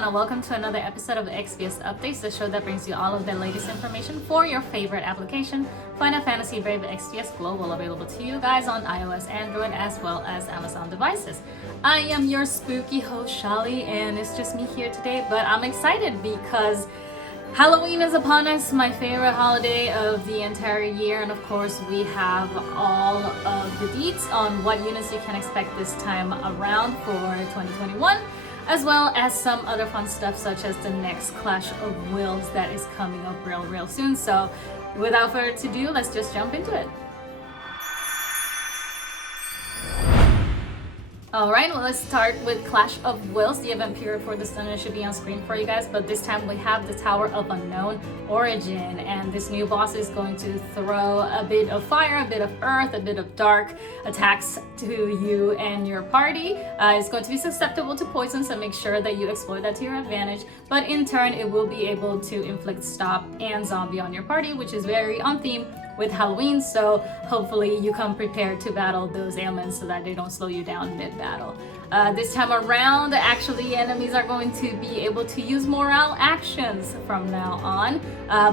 everyone, and welcome to another episode of Exvius Updates, the show that brings you all of the latest information for your favorite application, Final Fantasy Brave Exvius Global, available to you guys on iOS, Android, as well as Amazon devices. I am your spooky host, Shaly, and it's just me here today, but I'm excited because Halloween is upon us, my favorite holiday of the entire year, and of course we have all of the deets on what units you can expect this time around for 2021, as well as some other fun stuff such as the next Clash of Wills that is coming up real soon. So without further ado, let's just jump into it. Alright, well, let's start with Clash of Wills. The event period for this dungeon should be on screen for you guys, but this time we have the Tower of Unknown Origin, and this new boss is going to throw a bit of fire, a bit of earth, a bit of dark attacks to you and your party. It's going to be susceptible to poison, so make sure that you exploit that to your advantage, but in turn it will be able to inflict stop and zombie on your party, which is very on theme with Halloween, so hopefully you come prepared to battle those ailments so that they don't slow you down mid-battle. This time around, actually, enemies are going to be able to use morale actions from now on.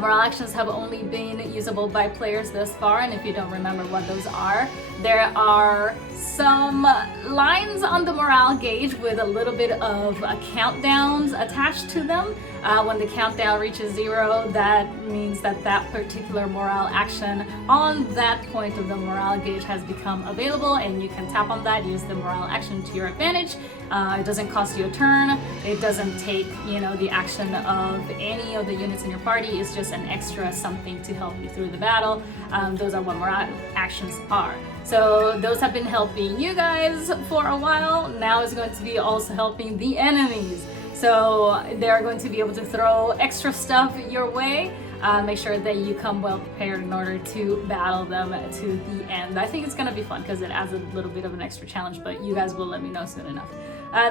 Morale actions have only been usable by players thus far, and if you don't remember what those are, there are some lines on the morale gauge with a little bit of countdowns attached to them. When the countdown reaches 0, that means that that particular morale action on that point of the morale gauge has become available, and you can tap on that, use the morale action to your advantage. It doesn't cost you a turn, it doesn't take, the action of any of the units in your party. It's just an extra something to help you through the battle. Those are what morale actions are. So those have been helping you guys for a while. Now it's going to be also helping the enemies. So they're going to be able to throw extra stuff your way. Make sure that you come well prepared in order to battle them to the end. I think it's going to be fun because it adds a little bit of an extra challenge, but you guys will let me know soon enough.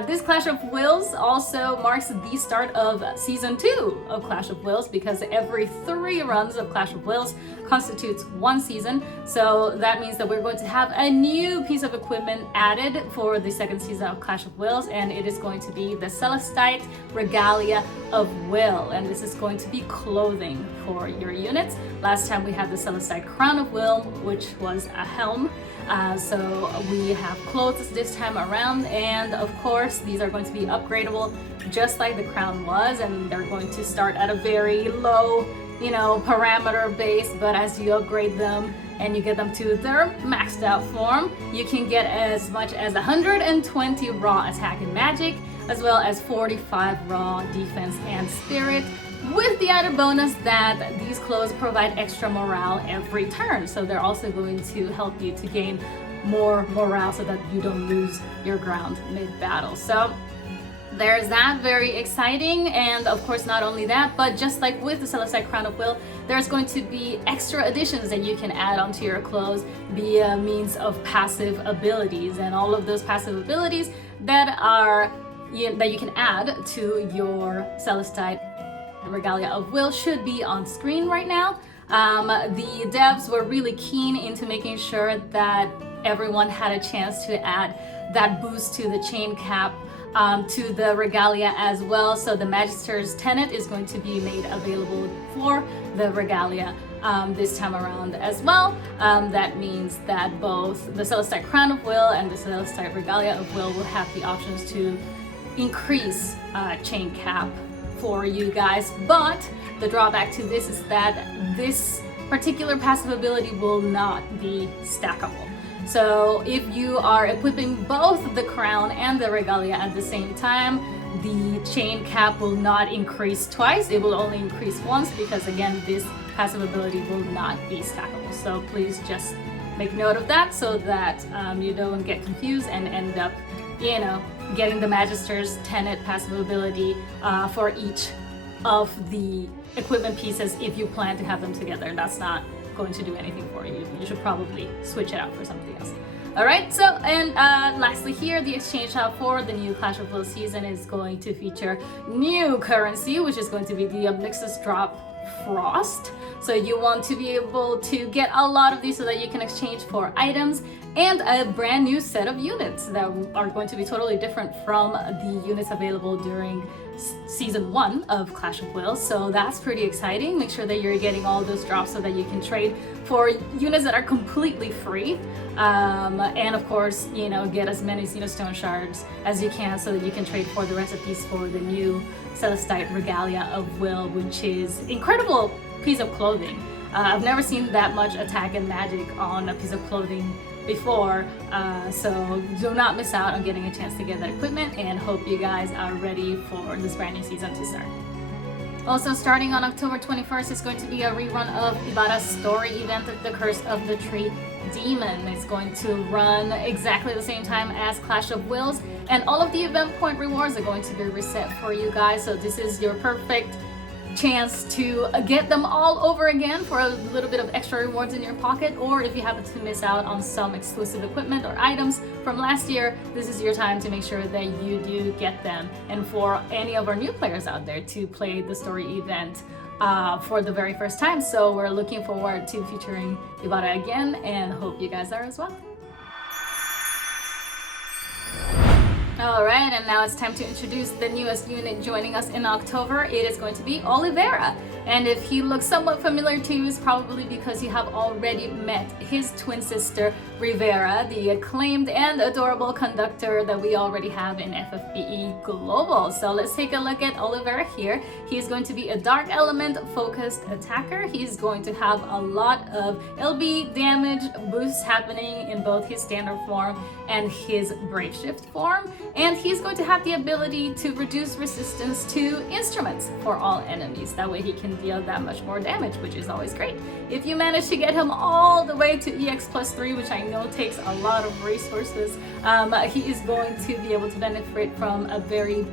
This Clash of Wills also marks the start of Season 2 of Clash of Wills, because every 3 runs of Clash of Wills constitutes 1 season. So that means that we're going to have a new piece of equipment added for the 2nd season of Clash of Wills, and it is going to be the Celestite Regalia of Will, and this is going to be clothing for your units. Last time we had the Celestite Crown of Will, which was a helm. So we have clothes this time around, and of course these are going to be upgradable just like the crown was, and they're going to start at a very low parameter base, but as you upgrade them and you get them to their maxed out form, you can get as much as 120 raw attack and magic, as well as 45 raw defense and spirit, with the added bonus that these clothes provide extra morale every turn. So they're also going to help you to gain more morale so that you don't lose your ground mid-battle. So there's that, very exciting. And of course, not only that, but just like with the Celestite Crown of Will, there's going to be extra additions that you can add onto your clothes via means of passive abilities, and all of those passive abilities that you can add to your Celestite Regalia of Will should be on screen right now. The devs were really keen into making sure that everyone had a chance to add that boost to the chain cap to the Regalia as well. So the Magister's Tenet is going to be made available for the Regalia this time around as well. That means that both the Celestite Crown of Will and the Celestite Regalia of Will have the options to increase chain cap for you guys, but the drawback to this is that this particular passive ability will not be stackable. So if you are equipping both the crown and the regalia at the same time, the chain cap will not increase twice, it will only increase once, because again, this passive ability will not be stackable. So please just make note of that so that you don't get confused and end up getting the Magister's Tenet passive ability for each of the equipment pieces if you plan to have them together. That's not going to do anything for you. You should probably switch it out for something else. Alright, so, and lastly here, the exchange shop for the new Clash of Wills season is going to feature new currency, which is going to be the Oblixus Drop Frost. So you want to be able to get a lot of these so that you can exchange for items and a brand new set of units that are going to be totally different from the units available during season 1 of Clash of Wills. So that's pretty exciting. Make sure that you're getting all those drops so that you can trade for units that are completely free, and of course, you know, get as many Xenostone shards as you can so that you can trade for the recipes for the new Celestite Regalia of Will, which is incredible piece of clothing. I've never seen that much attack and magic on a piece of clothing before, so do not miss out on getting a chance to get that equipment, and hope you guys are ready for this brand new season to start. Also, starting on October 21st is going to be a rerun of Ibarra's story event, The Curse of the Tree Demon. It's going to run exactly the same time as Clash of Wills, and all of the event point rewards are going to be reset for you guys, so this is your perfect chance to get them all over again for a little bit of extra rewards in your pocket, or if you happen to miss out on some exclusive equipment or items from last year, this is your time to make sure that you do get them. And for any of our new players out there to play the story event for the very first time, so we're looking forward to featuring Ibarra again, and hope you guys are as well. Alright, and now it's time to introduce the newest unit joining us in October. It is going to be Oliveira. And if he looks somewhat familiar to you, it's probably because you have already met his twin sister, Rivera, the acclaimed and adorable conductor that we already have in FFBE Global. So let's take a look at Oliveira here. He's going to be a dark element focused attacker. He's going to have a lot of LB damage boosts happening in both his standard form and his Brave Shift form. And he's going to have the ability to reduce resistance to instruments for all enemies. That way he can deal that much more damage, which is always great. If you manage to get him all the way to EX +3, which I know takes a lot of resources, he is going to be able to benefit from a very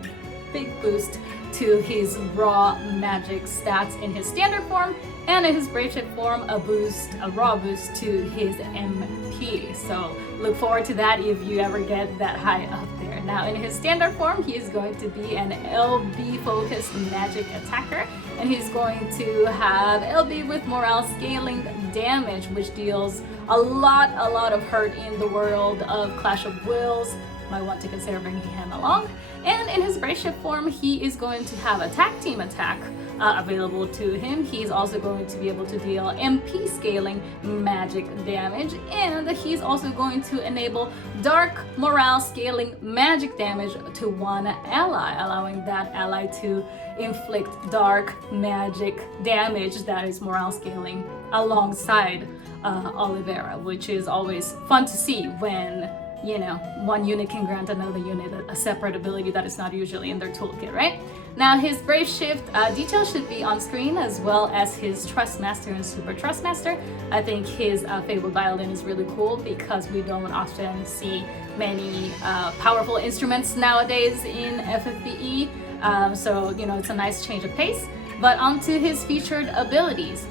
big boost to his raw magic stats in his standard form, and in his Brave Shift form, a raw boost to his MP. So look forward to that if you ever get that high up there. Now in his standard form, he is going to be an LB focused magic attacker, and he's going to have LB with morale scaling damage, which deals a lot of hurt in the world of Clash of Wills. Might want to consider bringing him along. And in his Brave Shift form, he is going to have a tag team attack available to him. He's also going to be able to deal MP scaling magic damage, and he's also going to enable dark morale scaling magic damage to one ally, allowing that ally to inflict dark magic damage that is morale scaling alongside Oliveira, which is always fun to see when, you know, one unit can grant another unit a separate ability that is not usually in their toolkit, right? Now his Brave Shift details should be on screen, as well as his Trust Master and Super Trust Master. I think his Fabled Violin is really cool because we don't often see many powerful instruments nowadays in FFBE, so you know, it's a nice change of pace. But onto his featured abilities.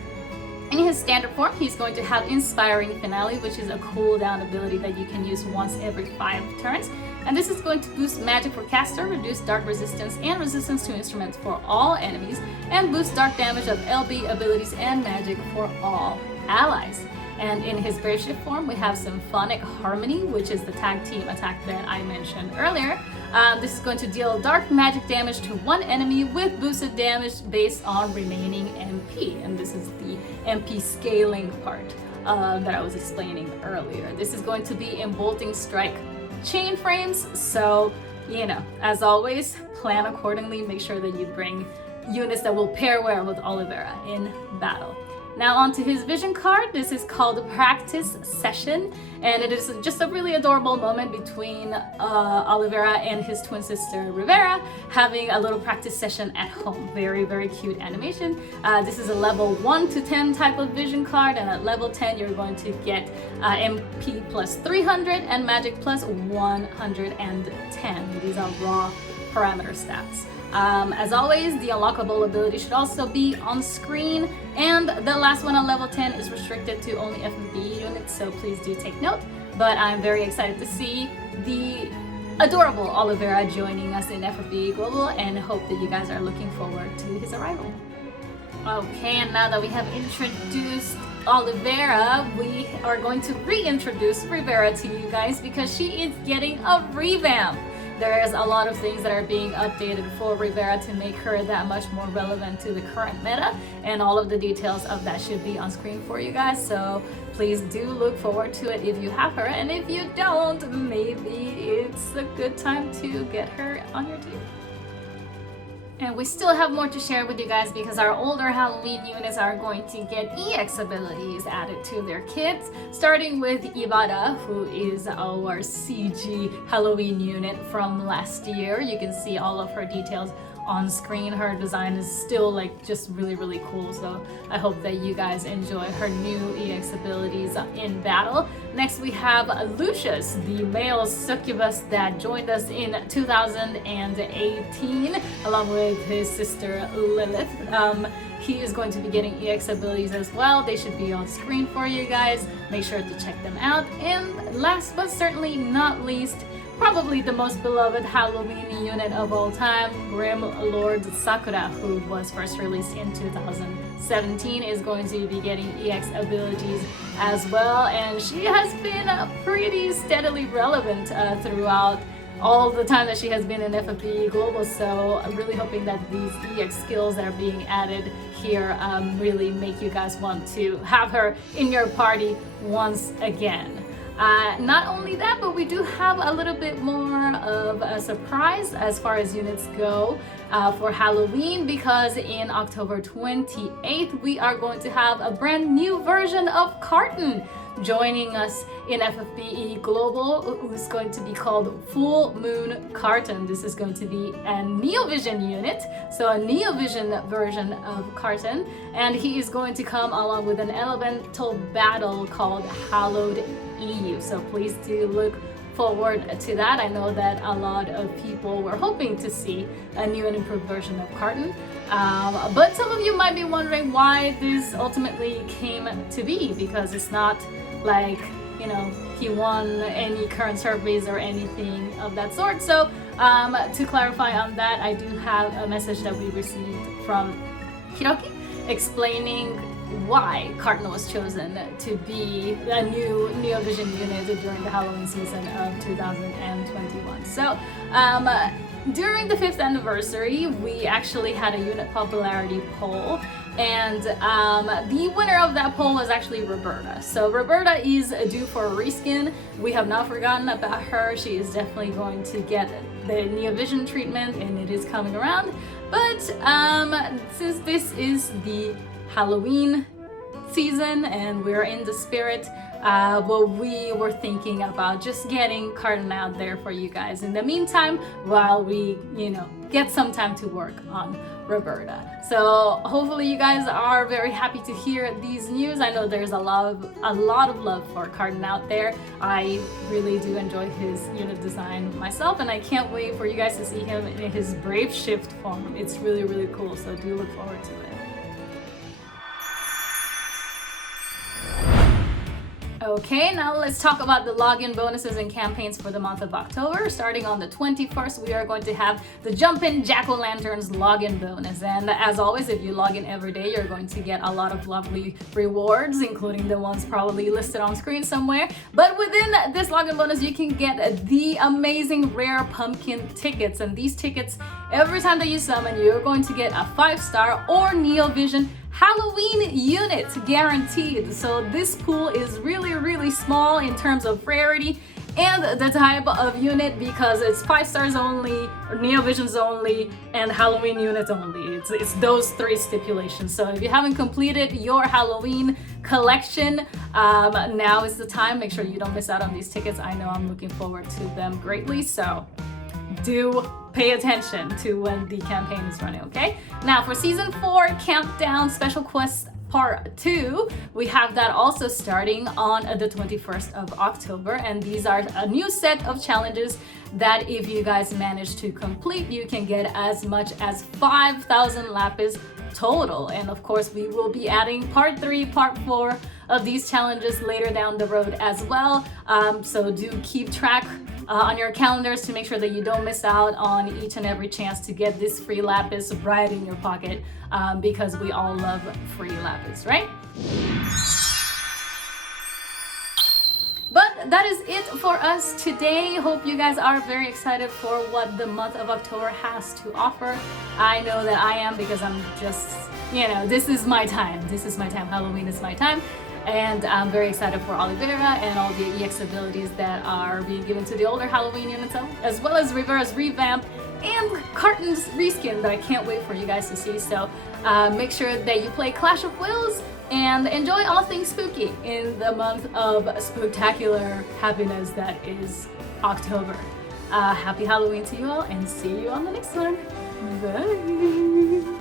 In his standard form, he's going to have Inspiring Finale, which is a cooldown ability that you can use once every 5 turns. And this is going to boost magic for caster, reduce dark resistance and resistance to instruments for all enemies, and boost dark damage of LB abilities and magic for all allies. And in his Brave Shift form, we have Symphonic Harmony, which is the tag team attack that I mentioned earlier. This is going to deal dark magic damage to one enemy with boosted damage based on remaining MP. And this is the MP scaling part that I was explaining earlier. This is going to be in Bolting Strike chain frames, so, you know, as always, plan accordingly. Make sure that you bring units that will pair well with Oliveira in battle. Now onto his vision card. This is called Practice Session, and it is just a really adorable moment between Oliveira and his twin sister Rivera having a little practice session at home. Very cute animation. This is a level 1 to 10 type of vision card, and at level 10 you're going to get MP plus 300 and magic plus 110. These are raw parameter stats. As always, the unlockable ability should also be on screen, and the last one on level 10 is restricted to only FFBE units, so please do take note. But I'm very excited to see the adorable Oliveira joining us in FFBE Global, and hope that you guys are looking forward to his arrival. Okay, and now that we have introduced Olivera, we are going to reintroduce Rivera to you guys because she is getting a revamp. There's a lot of things that are being updated for Rivera to make her that much more relevant to the current meta, and all of the details of that should be on screen for you guys, so please do look forward to it if you have her, and if you don't, maybe it's a good time to get her on your team. And we still have more to share with you guys because our older Halloween units are going to get EX abilities added to their kits, starting with Ibarra, who is our CG Halloween unit from last year. You can see all of her details on screen. Her design is still like just really cool, so I hope that you guys enjoy her new EX abilities in battle. Next we have Lucius, the male succubus that joined us in 2018 along with his sister Lilith. He is going to be getting EX abilities as well. They should be on screen for you guys. Make sure to check them out. And last but certainly not least, probably the most beloved Halloween unit of all time, Grim Lord Sakura, who was first released in 2017, is going to be getting EX abilities as well, and she has been pretty steadily relevant throughout all the time that she has been in FFBE Global, so I'm really hoping that these EX skills that are being added here really make you guys want to have her in your party once again. Not only that, but we do have a little bit more of a surprise as far as units go for Halloween, because in October 28th we are going to have a brand new version of Carton joining us in FFBE Global, who's going to be called Full Moon Carton. This is going to be a Neovision unit, so a Neovision version of Carton, and he is going to come along with an elemental battle called Hallowed EU. So please do look forward to that. I know that a lot of people were hoping to see a new and improved version of Carton, but some of you might be wondering why this ultimately came to be, because it's not like, you know, he won any current surveys or anything of that sort. So to clarify on that, I do have a message that we received from Hiroki explaining why Carton was chosen to be a new Neovision unit during the Halloween season of 2021. So during the 5th anniversary, we actually had a unit popularity poll, and the winner of that poll was actually Roberta. So Roberta is due for a reskin. We have not forgotten about her. She is definitely going to get the Neovision treatment, and it is coming around. But since this is the Halloween season and we're in the spirit, well, we were thinking about just getting Carton out there for you guys in the meantime while we, you know, get some time to work on Roberta. So hopefully you guys are very happy to hear these news. I know there's a lot of love for Carton out there. I really do enjoy his unit design myself, and I can't wait for you guys to see him in his Brave Shift form. It's really cool, so do look forward to it. Okay, now let's talk about the login bonuses and campaigns for the month of October. Starting on the 21st, we are going to have the Jumpin' Jack-o'-lanterns login bonus. And as always, if you log in every day, you're going to get a lot of lovely rewards, including the ones probably listed on screen somewhere. But within this login bonus, you can get the amazing rare pumpkin tickets. And these tickets, every time that you summon, you're going to get a 5-star or Neovision Halloween unit guaranteed. So this pool is really small in terms of rarity and the type of unit, because it's 5 stars only, Neovisions only, and Halloween units only. It's those 3 stipulations. So if you haven't completed your Halloween collection, now is the time. Make sure you don't miss out on these tickets. I know I'm looking forward to them greatly, so do pay attention to when the campaign is running, okay? Now for Season 4 Countdown Special Quest Part 2, we have that also starting on the 21st of October, and these are a new set of challenges that if you guys manage to complete, you can get as much as 5,000 lapis total. And of course, we will be adding Part 3, Part 4 of these challenges later down the road as well. So do keep track on your calendars to make sure that you don't miss out on each and every chance to get this free lapis right in your pocket, because we all love free lapis, right? that is it for us today. Hope you guys are very excited for what the month of October has to offer. I know that I am, because I'm just, you know, this is my time. This is my time. Halloween is my time. And I'm very excited for Oliveira and all the EX abilities that are being given to the older Halloween units, as well as Rivera's revamp and Carton's reskin that I can't wait for you guys to see. So make sure that you play Clash of Wills and enjoy all things spooky in the month of spooktacular happiness that is October. Happy Halloween to you all, and see you on the next one. Bye!